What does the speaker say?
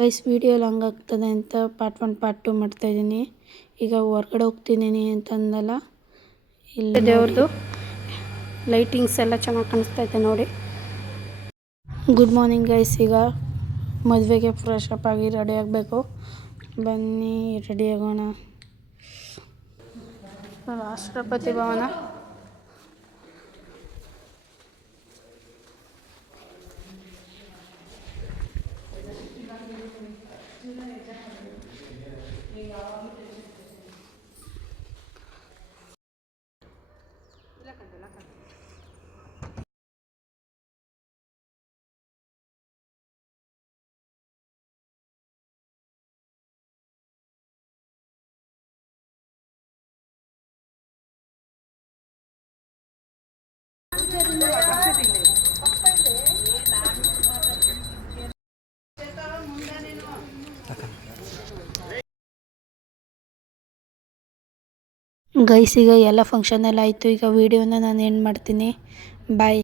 Guys video long ಆಗ್ತದೆ ಅಂತ part 1 part 2 ಮಾಡ್ತಾಯಿದ್ದೀನಿ. ಈಗ ಹೊರಗಡೆ ಹೋಗ್ತಿದ್ದೀನಿ ಅಂತ ಅಂದಲ್ಲ, ಇಲ್ಲಿ ದೇವ್ರದ್ದು ಲೈಟಿಂಗ್ಸ್ ಎಲ್ಲ ಚೆನ್ನಾಗಿ ಕಾಣಿಸ್ತೈತೆ ನೋಡಿ. Good morning guys. ಈಗ ಮದುವೆಗೆ ಫ್ರೆಶ್ ಅಪ್ ಆಗಿ ರೆಡಿ ಆಗಬೇಕು. ಬನ್ನಿ ರೆಡಿ ಆಗೋಣ. ರಾಷ್ಟ್ರಪತಿ ಭವನ. ಗೈಸ್ ಈಗ ಎಲ್ಲ ಫಂಕ್ಷನ್ ಎಲ್ಲ ಆಯಿತು. ಈಗ ವಿಡಿಯೋನ ನಾನು ಎಂಡ್ ಮಾಡ್ತೀನಿ. ಬಾಯ್.